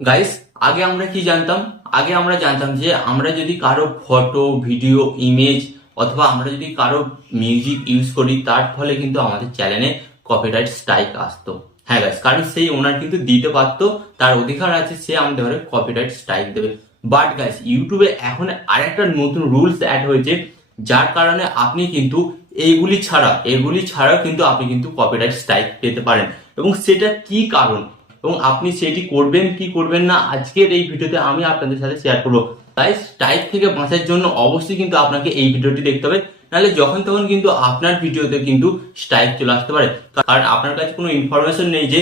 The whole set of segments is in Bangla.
গাইস, আগে আমরা কি জানতাম? আগে আমরা জানতাম যে আমরা যদি কারো ফটো, ভিডিও, ইমেজ অথবা আমরা যদি কারো মিউজিক ইউজ করি তার ফলে কিন্তু আমাদের চ্যানেলে কপিরাইট স্ট্রাইক আসতো। হ্যাঁ গাইস, কারণ সেই ওনার কিন্তু দিতে পারতো, তার অধিকার আছে, সে আমাদের ঘরে কপিরাইট স্ট্রাইক দেবে। বাট গাইস, ইউটিউবে এখন আরেকটা নতুন রুলস অ্যাড হয়েছে, যার কারণে আপনি কিন্তু এগুলি ছাড়াও কিন্তু আপনি কিন্তু কপিরাইট স্ট্রাইক পেতে পারেন। এবং সেটা কি কারণ এবং আপনি সেটি করবেন কি করবেন না আজকের এই ভিডিওতে আমি আপনাদের সাথে শেয়ার করবো। তাই স্ট্রাইক থেকে বাঁচার জন্য অবশ্যই কিন্তু আপনাকে এই ভিডিওটি দেখতে হবে, নাহলে যখন তখন কিন্তু আপনার ভিডিওতে কিন্তু স্ট্রাইক চলে আসতে পারে, কারণ আপনার কাছে কোনো ইনফরমেশন নেই যে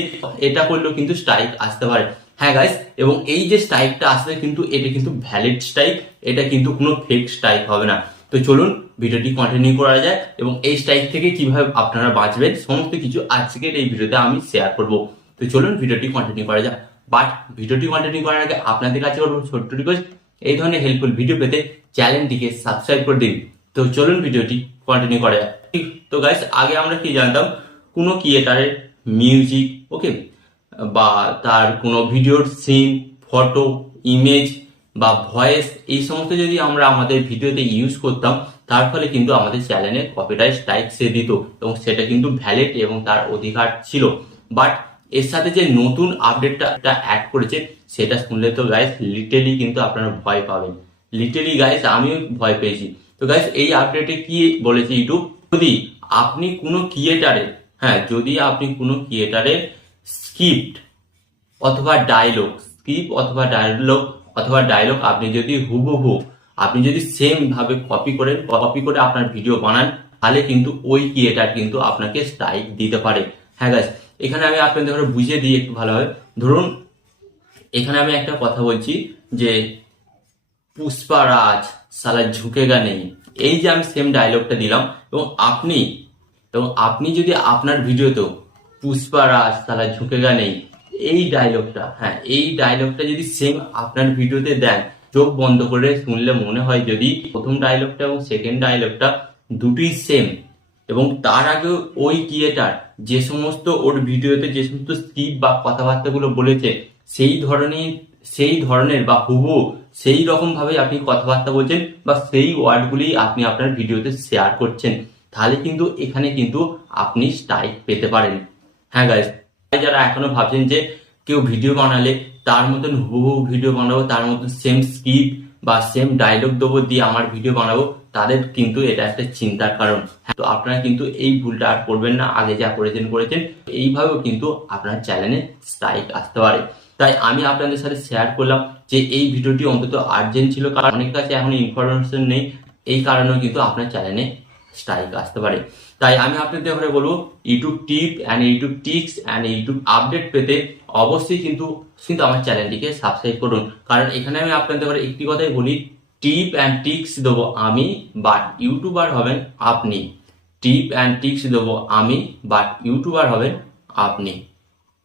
এটা করলেও কিন্তু স্ট্রাইক আসতে পারে। হ্যাঁ গাইস, এবং এই যে স্ট্রাইকটা আসবে কিন্তু এটা কিন্তু ভ্যালিড স্ট্রাইক, এটা কিন্তু কোনো ফেক স্ট্রাইক হবে না। তো চলুন ভিডিওটি কন্টিনিউ করা যায় এবং এই স্ট্রাইক থেকে কিভাবে আপনারা বাঁচবেন সমস্ত কিছু আজকের এই ভিডিওতে আমি শেয়ার করব। তো চলুন ভিডিওটি কন্টিনিউ করা যাক। বাট ভিডিওটি কন্টিনিউ করার আগে আপনাদের কাছে করবো ছোট্ট রিকোয়েস্ট, এই ধরনের হেল্পফুল ভিডিও পেতে চ্যানেলটিকে সাবস্ক্রাইব করে দিন। তো চলুন ভিডিওটি কন্টিনিউ করা যাক। তো গাইস, আগে আমরা কি জানতাম, কোনো ক্রিয়েটারের মিউজিক, ওকে, বা তার কোনো ভিডিওর সিন, ফটো, ইমেজ বা ভয়েস, এই সমস্ত যদি আমরা আমাদের ভিডিওতে ইউজ করতাম তার ফলে কিন্তু আমাদের চ্যানেলে কপিরাইট স্ট্রাইক সে দিত এবং সেটা কিন্তু ভ্যালিড এবং তার অধিকার ছিল। বাট এর সাথে যে নতুন আপডেটটা অ্যাড করেছে সেটা শুনলে তো গাইস লিটারলি কিন্তু আপনারা ভয় পাবেন। লিটারলি গাইস আমিও ভয় পেয়েছি। তো গাইস, এই আপডেটে কি বলেছে ইউটিউব, যদি আপনি কোনো ক্রিয়েটারের স্ক্রিপ্ট অথবা ডায়লগ আপনি যদি হুবহু আপনি যদি সেম ভাবে কপি করে আপনার ভিডিও বানান, তাহলে কিন্তু ওই ক্রিয়েটার কিন্তু আপনাকে স্ট্রাইক দিতে পারে। হ্যাঁ গাইস, এখানে আমি আপনাদের বুঝিয়ে দিই একটু ভালোভাবে। ধরুন এখানে আমি একটা কথা বলছি যে পুষ্পারাজ সালা ঝুঁকেগা নেই, এই যে আমি সেম ডায়লগটা দিলাম এবং আপনি যদি আপনার ভিডিওতেও পুষ্পারাজ সালা ঝুঁকেগা নেই এই ডায়লগটা যদি সেম আপনার ভিডিওতে দেন, চোখ বন্ধ করে শুনলে মনে হয় যদি প্রথম ডায়লগটা এবং সেকেন্ড ডায়লগটা দুটোই সেম, এবং তার আগে ওই ক্রিয়েটার যে সমস্ত ওর ভিডিওতে যে সমস্ত স্ক্রিপ্ট বা কথাবার্তাগুলো বলেছে সেই ধরনের বা হুবহু সেই রকম ভাবে আপনি কথাবার্তা বলছেন বা সেই ওয়ার্ডগুলি আপনি আপনার ভিডিওতে শেয়ার করছেন, তাহলে কিন্তু এখানে কিন্তু আপনি স্ট্রাইক পেতে পারেন। হ্যাঁ গাইস, যারা এখনো ভাবছেন যে কেউ ভিডিও বানালে তার মতন হুবহু ভিডিও বানাবো, তার মতন সেম স্ক্রিপ্ট বা সেম ডায়লগ দেবো দিয়ে আমার ভিডিও বানাবো, তাদের কিন্তু এটা একটা চিন্তার কারণ। তো আপনারা কিন্তু এই ভুলটা আর করবেন না, আগে যা করেছেন এইভাবেও কিন্তু আপনার চ্যানেলে স্ট্রাইক আসতে পারে। তাই আমি আপনাদের সাথে শেয়ার করলাম যে এই ভিডিওটি অন্তত আর্জেন্ট ছিল, কারণ অনেক কাছে এখন ইনফরমেশন নেই, এই কারণেও কিন্তু আপনার চ্যানেলে স্ট্রাইক আসতে পারে। তাই আমি আপনাদের বলবো YouTube tip and YouTube tricks and YouTube update পেতে অবশ্যই কিন্তু আমার চ্যানেলটিকে সাবস্ক্রাইব করুন, কারণ এখানে আমি আপনাদের একটি কথাই বলি, টিপ অ্যান্ড টিক্স দেবো আমি, বাট ইউটিউবার হবেন আপনি। টিপ অ্যান্ড টিক্স দেবো আমি, বাট ইউটিউবার হবেন আপনি।